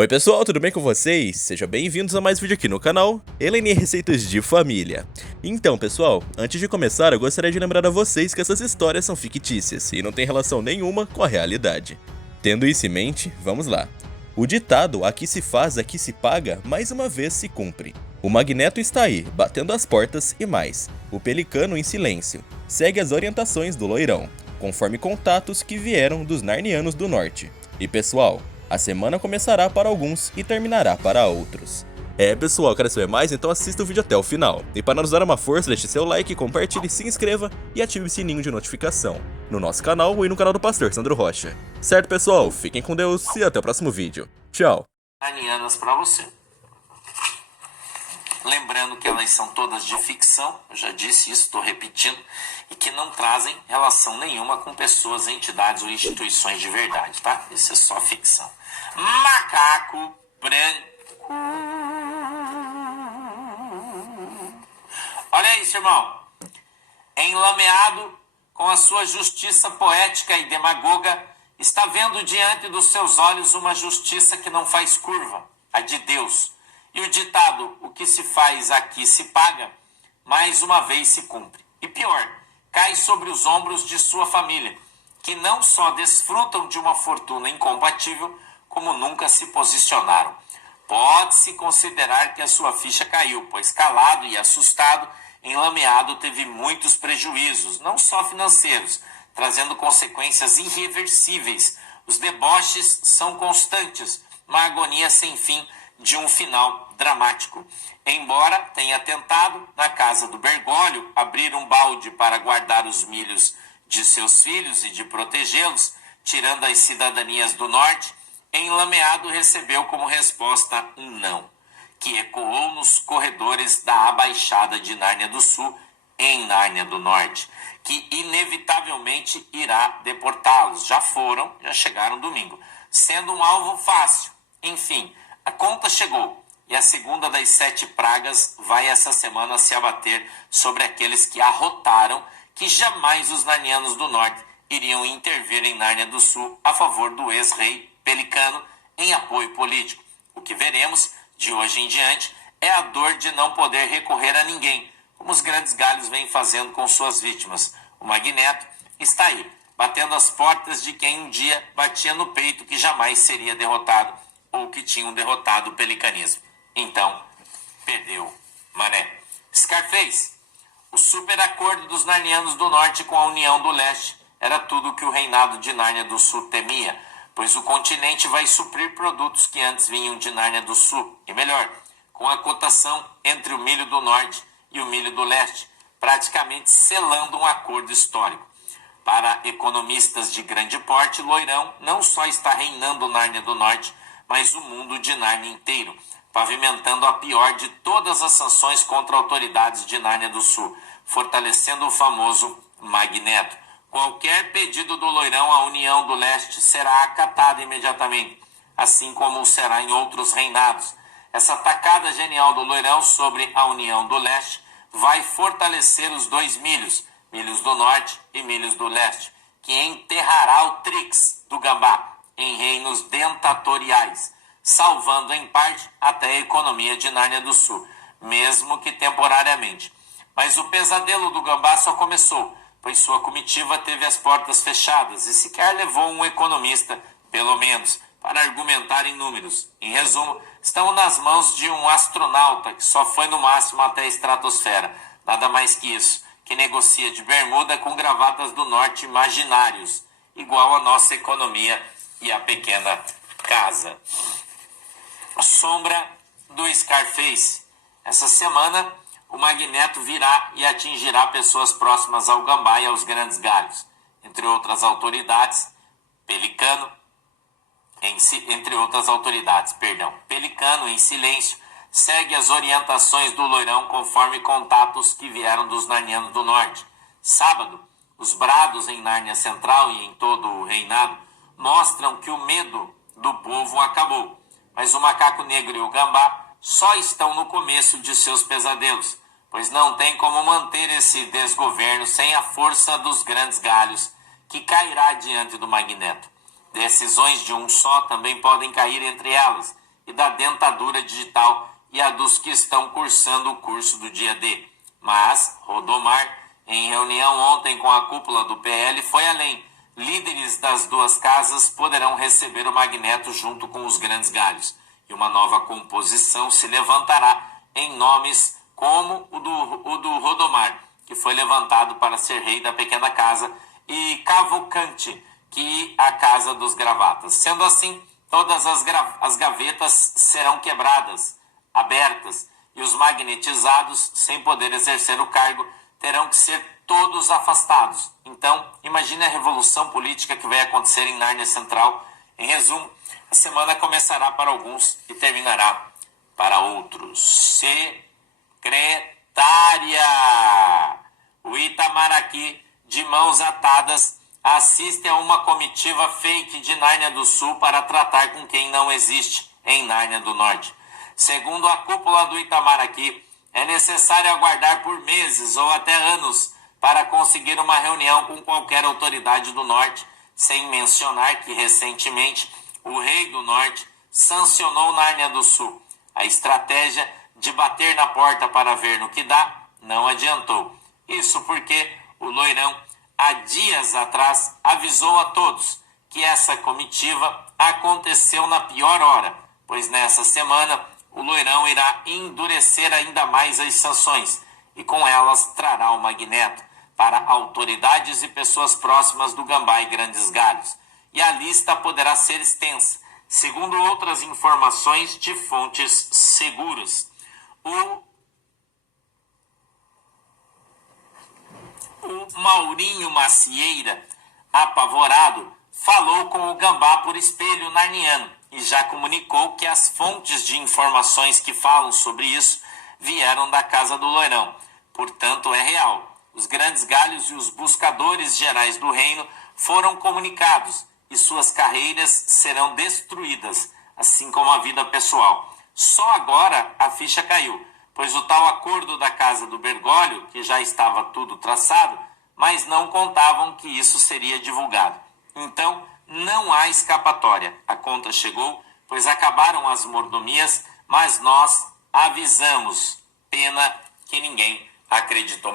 Oi pessoal, tudo bem com vocês? Sejam bem-vindos a mais um vídeo aqui no canal LN Receitas de Família. Então pessoal, antes de começar eu gostaria de lembrar a vocês que essas histórias são fictícias e não tem relação nenhuma com a realidade. Tendo isso em mente, vamos lá. O ditado "aqui se faz, aqui se paga" mais uma vez se cumpre. O Magneto está aí, batendo as portas e mais. O Pelicano em silêncio. Segue as orientações do Loirão, conforme contatos que vieram dos Narnianos do Norte. E pessoal, a semana começará para alguns e terminará para outros. Pessoal, quer saber mais? Então assista o vídeo até o final. E para nos dar uma força, deixe seu like, compartilhe, se inscreva e ative o sininho de notificação. No nosso canal e no canal do Pastor Sandro Rocha. Certo, pessoal? Fiquem com Deus e até o próximo vídeo. Tchau! Narnianas para você. Lembrando que elas são todas de ficção, eu já disse isso, estou repetindo, e que não trazem relação nenhuma com pessoas, entidades ou instituições de verdade, tá? Isso é só ficção. Macaco branco. Olha isso, irmão. Enlameado com a sua justiça poética e demagoga, está vendo diante dos seus olhos uma justiça que não faz curva, a de Deus. E o ditado "o que se faz aqui se paga", mais uma vez se cumpre. E pior, cai sobre os ombros de sua família, que não só desfrutam de uma fortuna incompatível, como nunca se posicionaram. Pode-se considerar que a sua ficha caiu, pois calado e assustado, Enlameado teve muitos prejuízos, não só financeiros, trazendo consequências irreversíveis. Os deboches são constantes, uma agonia sem fim de um final dramático. Embora tenha tentado, na casa do Bergoglio, abrir um balde para guardar os milhos de seus filhos e de protegê-los, tirando as cidadanias do norte, Enlameado recebeu como resposta um não, que ecoou nos corredores da Abaixada de Nárnia do Sul, em Nárnia do Norte, que inevitavelmente irá deportá-los. Já chegaram domingo, sendo um alvo fácil. Enfim, a conta chegou, e a segunda das 7 pragas vai essa semana se abater sobre aqueles que arrotaram que jamais os Narnianos do Norte iriam intervir em Nárnia do Sul a favor do ex-rei Pelicano em apoio político. O que veremos de hoje em diante é a dor de não poder recorrer a ninguém, como os grandes galhos vêm fazendo com suas vítimas. O Magneto está aí, batendo as portas de quem um dia batia no peito que jamais seria derrotado, ou que tinham derrotado o pelicanismo. Então, perdeu maré. Scarface. O super acordo dos Narnianos do Norte com a União do Leste era tudo o que o reinado de Nárnia do Sul temia, pois o continente vai suprir produtos que antes vinham de Nárnia do Sul, e melhor, com a cotação entre o milho do Norte e o milho do Leste, praticamente selando um acordo histórico. Para economistas de grande porte, Loirão não só está reinando Nárnia do Norte, mas o mundo de Nárnia inteiro, pavimentando a pior de todas as sanções contra autoridades de Nárnia do Sul, fortalecendo o famoso Magneto. Qualquer pedido do Loirão à União do Leste será acatado imediatamente, assim como será em outros reinados. Essa tacada genial do Loirão sobre a União do Leste vai fortalecer os dois milhos, milhos do Norte e milhos do Leste, que enterrará o Trix do Gambá em reinos dentatoriais, salvando em parte até a economia de Nárnia do Sul, mesmo que temporariamente. Mas o pesadelo do Gambá só começou, pois sua comitiva teve as portas fechadas e sequer levou um economista, pelo menos, para argumentar em números. Em resumo, estão nas mãos de um astronauta que só foi no máximo até a estratosfera, nada mais que isso, que negocia de bermuda com gravatas do norte imaginários, igual a nossa economia e a pequena casa. A sombra do Scarface. Essa semana, o Magneto virá e atingirá pessoas próximas ao Gambá e aos grandes galhos, entre outras autoridades, Pelicano em silêncio, segue as orientações do Loirão conforme contatos que vieram dos Narnianos do Norte. Sábado, os brados em Nárnia Central e em todo o reinado mostram que o medo do povo acabou, mas o Macaco Negro e o Gambá só estão no começo de seus pesadelos, pois não tem como manter esse desgoverno sem a força dos grandes galhos que cairá diante do Magneto. Decisões de um só também podem cair entre elas, e da dentadura digital e a dos que estão cursando o curso do dia D. Mas Rodomar, em reunião ontem com a cúpula do PL, foi além. Líderes das duas casas poderão receber o Magneto junto com os grandes galhos. E uma nova composição se levantará em nomes como o do Rodomar, que foi levantado para ser rei da pequena casa, e Cavalcante, que a casa dos gravatas. Sendo assim, todas as gavetas serão quebradas, abertas, e os magnetizados, sem poder exercer o cargo, terão que ser todos afastados. Então, imagine a revolução política que vai acontecer em Nárnia Central. Em resumo, a semana começará para alguns e terminará para outros. Secretária! O Itamaraty, de mãos atadas, assiste a uma comitiva fake de Nárnia do Sul para tratar com quem não existe em Nárnia do Norte. Segundo a cúpula do Itamaraty, é necessário aguardar por meses ou até anos para conseguir uma reunião com qualquer autoridade do Norte, sem mencionar que recentemente o rei do Norte sancionou Nárnia do Sul. A estratégia de bater na porta para ver no que dá não adiantou. Isso porque o Loirão, há dias atrás, avisou a todos que essa comitiva aconteceu na pior hora, pois nessa semana o Loirão irá endurecer ainda mais as sanções e com elas trará o Magneto para autoridades e pessoas próximas do Gambá e Grandes Galhos. E a lista poderá ser extensa, segundo outras informações de fontes seguras. O Maurinho Macieira, apavorado, falou com o Gambá por espelho narniano e já comunicou que as fontes de informações que falam sobre isso vieram da casa do Loirão. Portanto, é real. Os grandes galhos e os buscadores gerais do reino foram comunicados e suas carreiras serão destruídas, assim como a vida pessoal. Só agora a ficha caiu, pois o tal acordo da casa do Bergoglio, que já estava tudo traçado, mas não contavam que isso seria divulgado. Então, não há escapatória. A conta chegou, pois acabaram as mordomias, mas nós avisamos. Pena que ninguém acreditou.